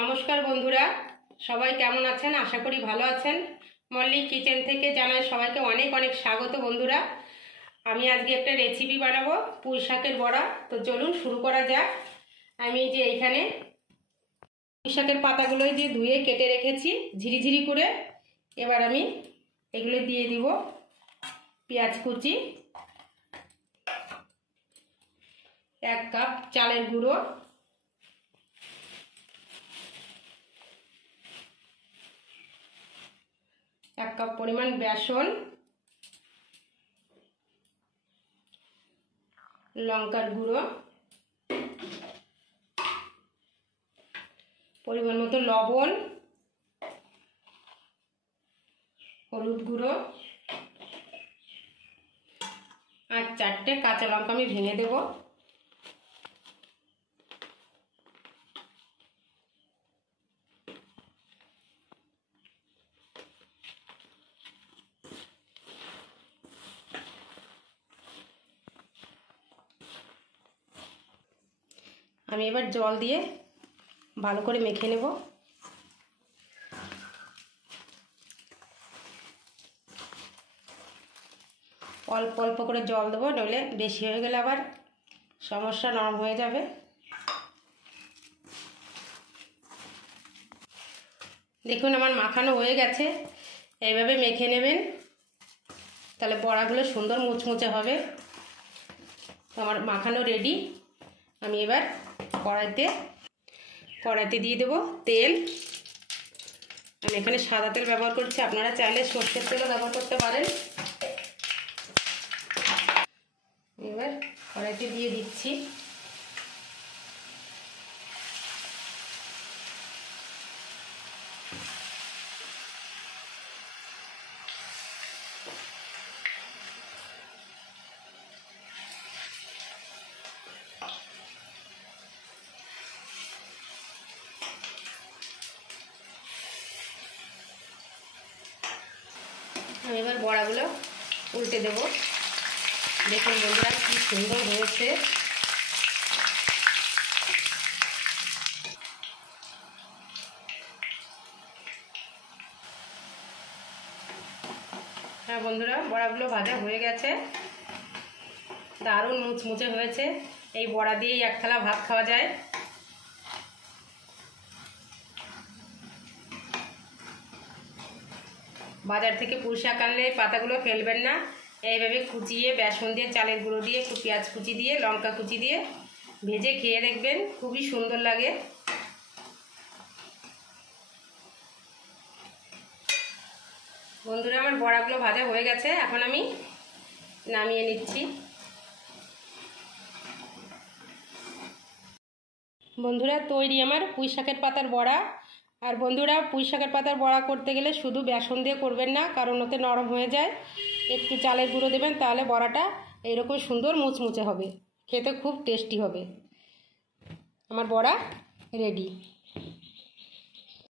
নমস্কার বন্ধুরা, সবাই কেমন আছেন? আশা করি ভালো আছেন। মল্লিক কিচেন থেকে জানাই সবাইকে অনেক অনেক স্বাগত। বন্ধুরা, আমি আজকে একটা রেসিপি বানাবো পুঁই শাকের বড়া। তো চলুন শুরু করা যাক। আমি যে এইখানে পুঁই শাকের পাতাগুলো যে ধুয়ে কেটে রেখেছি ঝিরিঝিরি করে, এবার আমি এগুলো দিয়ে দিব পেঁয়াজ কুচি, 1 কাপ চালের গুঁড়ো, 1 কাপ পরিমাণ বেসন, লঙ্কার গুঁড়ো, পরিমাণ মতো লবণ, হলুদ গুঁড়ো আর 4টে কাঁচা লঙ্কা আমি ভেঙে দেব। আমি এবার জল দিয়ে ভালো করে মেখে নেব। অল্প অল্প করে জল দেবো, নইলে বেশি হয়ে গেলে আবার সমস্যা, নরম হয়ে যাবে। দেখুন আমার মাখানো হয়ে গেছে। এইভাবে মেখে নেবেন, তাহলে বড়াগুলো সুন্দর মুচমুচে হবে। আমার মাখানো রেডি। আমি এবার কড়াইতে দিয়ে দেব তেল। আমি এখানে সাদা তেল ব্যবহার করছি, আপনারা চাইলে সরষের তেলও ব্যবহার করতে পারেন। এবার কড়াইতে দিয়ে দিচ্ছি আমি এবার বড়াগুলো উল্টে দেব। দেখুন বন্ধুরা কি সুন্দর হয়েছে। হ্যাঁ বন্ধুরা, বড়াগুলো ভাজা হয়ে গেছে, দারুণ মুচমুচে হয়েছে। এই বড়া দিয়েই 1 থালা ভাত খাওয়া যায়। বাজার থেকে পুঁই শাক আনলে পাতাগুলো ফেলবেন না। এইভাবে কুচিয়ে বেসন দিয়ে, চালের গুঁড়ো দিয়ে, একটু পেঁয়াজ কুচি দিয়ে, লঙ্কা কুচি দিয়ে ভেজে খেয়ে দেখবেন, খুবই সুন্দর লাগে। বন্ধুরা আমার বড়াগুলো ভাজা হয়ে গেছে, এখন আমি নামিয়ে নিচ্ছি। বন্ধুরা তৈরি আমার পুঁই শাকের পাতার বড়া। আর বন্ধুরা, পুঁই শাকের পাতার বড়া করতে গেলে শুধু বেসন দিয়ে করবেন না, কারণ ওতে নরম হয়ে যায়। একটু চালের গুঁড়ো দেবেন, তাহলে বড়াটা এইরকম সুন্দর মুচমুচে হবে, খেতে খুব টেস্টি হবে। আমার বড়া রেডি।